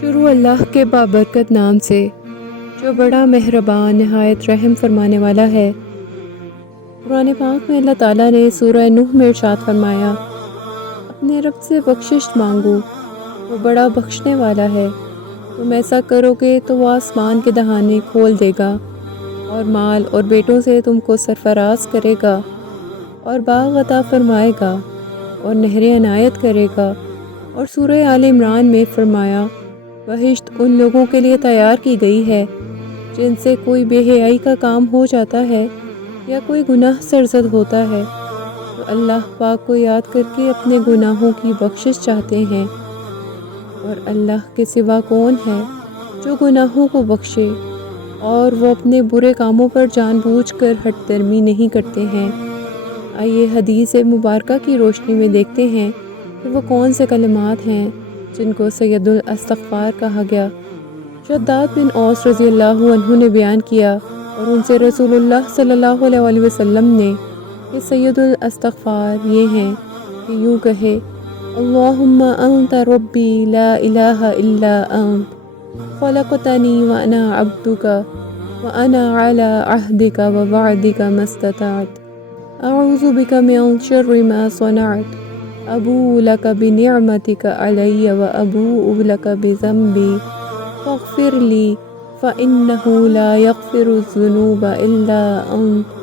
شروع اللہ کے بابرکت نام سے جو بڑا مہربان نہایت رحم فرمانے والا ہے۔ قرآن پاک میں اللہ تعالیٰ نے سورہ نوح میں ارشاد فرمایا، اپنے رب سے بخشش مانگو، وہ بڑا بخشنے والا ہے۔ تم ایسا کرو گے تو وہ آسمان کے دہانے کھول دے گا اور مال اور بیٹوں سے تم کو سرفراز کرے گا اور باغ عطا فرمائے گا اور نہریں عنایت کرے گا۔ اور سورہ آل عمران میں فرمایا، بہشت ان لوگوں کے لیے تیار کی گئی ہے جن سے کوئی بے حیائی کا کام ہو جاتا ہے یا کوئی گناہ سرزد ہوتا ہے تو اللہ پاک کو یاد کر کے اپنے گناہوں کی بخشش چاہتے ہیں، اور اللہ کے سوا کون ہے جو گناہوں کو بخشے، اور وہ اپنے برے کاموں پر جان بوجھ کر ہٹ درمی نہیں کرتے ہیں۔ آئیے حدیث مبارکہ کی روشنی میں دیکھتے ہیں کہ وہ کون سے کلمات ہیں جن کو سید الاستغفار کہا گیا۔ شداد بن اوس رضی اللہ عنہ نے بیان کیا اور ان سے رسول اللہ صلی اللہ علیہ وسلم نے کہ سید الاستغفار یہ ہیں کہ یوں کہے، اللہم انت ربی لا الہ الا انت خلقتنی وانا عبدک وانا علی عہدک ووعدک ما استطعت اعوذ بک من شر ما صنعت ابوء لک بنعمتک علی وابوء لک بذنبی فاغفر لی فإنہ لا یغفر الذنوب الا انت۔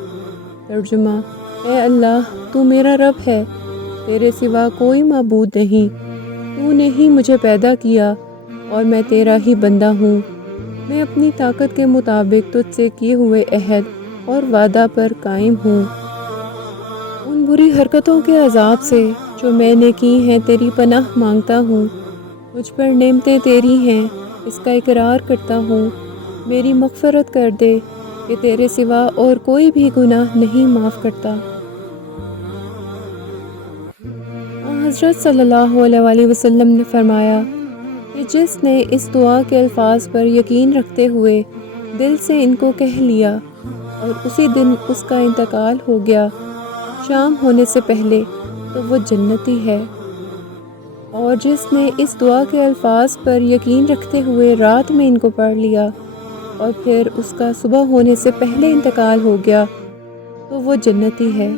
ترجمہ، اے اللہ تو میرا رب ہے، تیرے سوا کوئی معبود نہیں، تو نے ہی مجھے پیدا کیا اور میں تیرا ہی بندہ ہوں۔ میں اپنی طاقت کے مطابق تجھ سے کیے ہوئے عہد اور وعدہ پر قائم ہوں۔ ان بری حرکتوں کے عذاب سے جو میں نے کی ہیں تیری پناہ مانگتا ہوں۔ مجھ پر نعمتیں تیری ہیں، اس کا اقرار کرتا ہوں۔ میری مغفرت کر دے کہ تیرے سوا اور کوئی بھی گناہ نہیں معاف کرتا۔ حضرت صلی اللہ علیہ وسلم نے فرمایا کہ جس نے اس دعا کے الفاظ پر یقین رکھتے ہوئے دل سے ان کو کہہ لیا اور اسی دن اس کا انتقال ہو گیا شام ہونے سے پہلے تو وہ جنتی ہے، اور جس نے اس دعا کے الفاظ پر یقین رکھتے ہوئے رات میں ان کو پڑھ لیا اور پھر اس کا صبح ہونے سے پہلے انتقال ہو گیا تو وہ جنتی ہے۔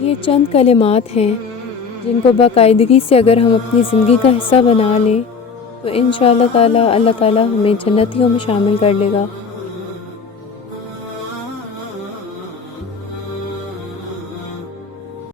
یہ چند کلمات ہیں جن کو باقاعدگی سے اگر ہم اپنی زندگی کا حصہ بنا لیں تو انشاءاللہ تعالی اللہ تعالی ہمیں جنتیوں میں شامل کر لے گا۔